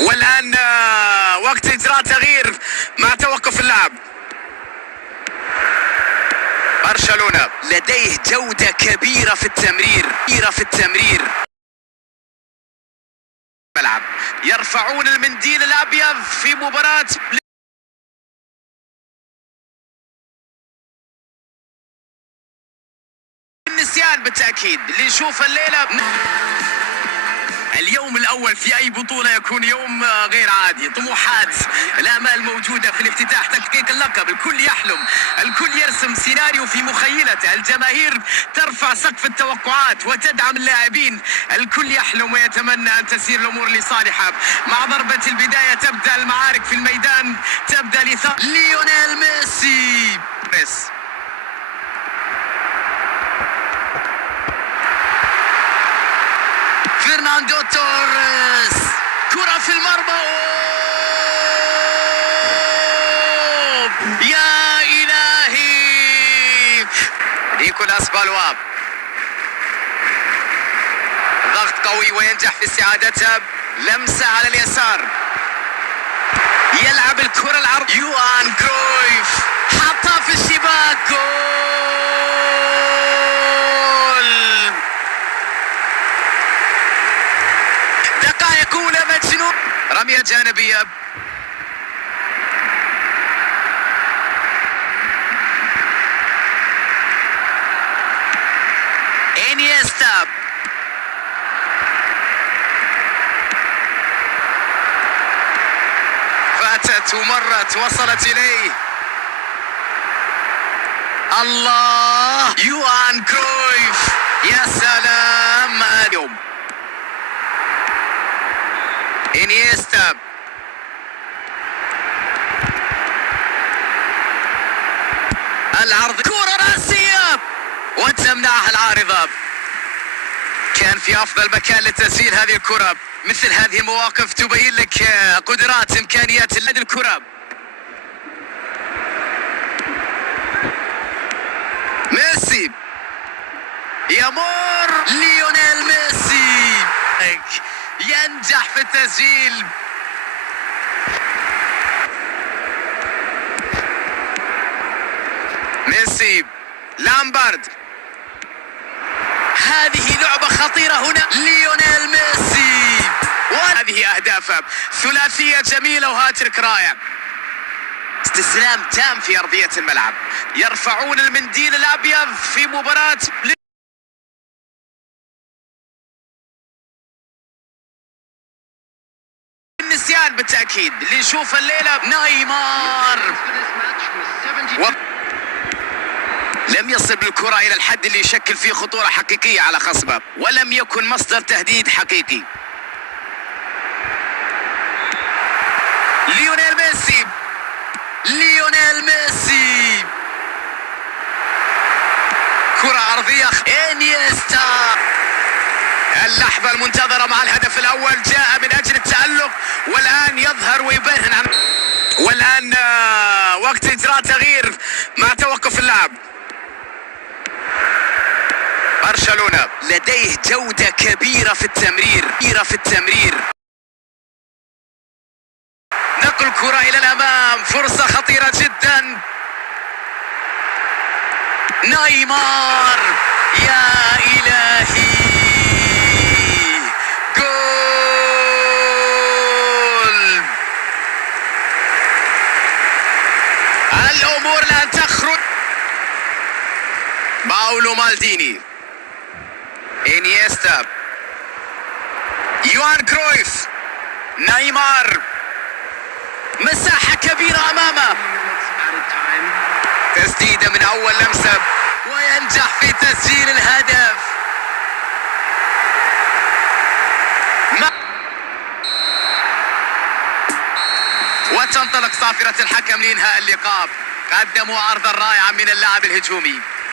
والآن وقت إجراء تغيير مع توقف اللعب. برشلونة لديه جودة كبيرة في التمرير. ملعب يرفعون المنديل الأبيض في مباراة النسيان بالتأكيد اللي نشوف الليلة. اليوم الأول في أي بطولة يكون يوم غير عادي. طموحات، الآمال موجودة في الافتتاح، تحقيق اللقب، الكل يحلم، الكل يرسم سيناريو في مخيلته، الجماهير ترفع سقف التوقعات وتدعم اللاعبين، الكل يحلم ويتمنى أن تسير الأمور لصالحه. مع ضربة البداية تبدأ المعارك في الميدان، تبدأ ليونيل ميسي. فرناندو توريس، كرة في المرمى. يا إلهي. نيكولاس بالوا، ضغط قوي وينجح في استعادتها. لمسة على اليسار، يلعب الكرة العرض. يوهان كرويف حطها في الشباك. دقائق أولى مجنون. رمية جانبية. إنيستا، فاتت ومرت، وصلت إليه. الله، يوهان كرويف، يا سلام. اليوم إنيستا، العرض، كرة رأسية وتمنعها العارضة. كان في أفضل مكان لتسجيل هذه الكرة. مثل هذه المواقف تبين لك قدرات إمكانيات هذه الكرة. ميسي يمر، ليونيل ميسي ينجح في التسجيل. ميسي، لامبارد، هذه لعبة خطيرة هنا. ليونيل ميسي، وهذه أهدافه، ثلاثية جميلة وهاتريك رائع. استسلام تام في أرضية الملعب. يرفعون المنديل الأبيض في مباراة النسيان بالتأكيد اللي نشوف الليلة. نيمار لم يصل بالكرة إلى الحد اللي يشكل فيه خطورة حقيقية على خصمه، ولم يكن مصدر تهديد حقيقي. ليونيل ميسي، كرة عرضية. إنيستا، اللحظة المنتظرة مع الهدف الأول جاء من أجل التألق، والآن يظهر ويبين عن. والآن وقت إجراء تغيير مع توقف اللعب. برشلونة لديه جودة كبيرة في التمرير. نقل كرة إلى الأمام، فرصة خطيرة جدا. نيمار، يا إلهي، جول. الأمور لن تخرج. باولو مالديني، إنيستا، يوهان كرويف، نيمار، مساحة كبيرة أمامه. تسديدة من أول لمسة وينجح في تسجيل الهدف. وتنطلق صافرة الحكم لإنهاء اللقاء. قدموا عرضا رائعا من اللاعب الهجومي.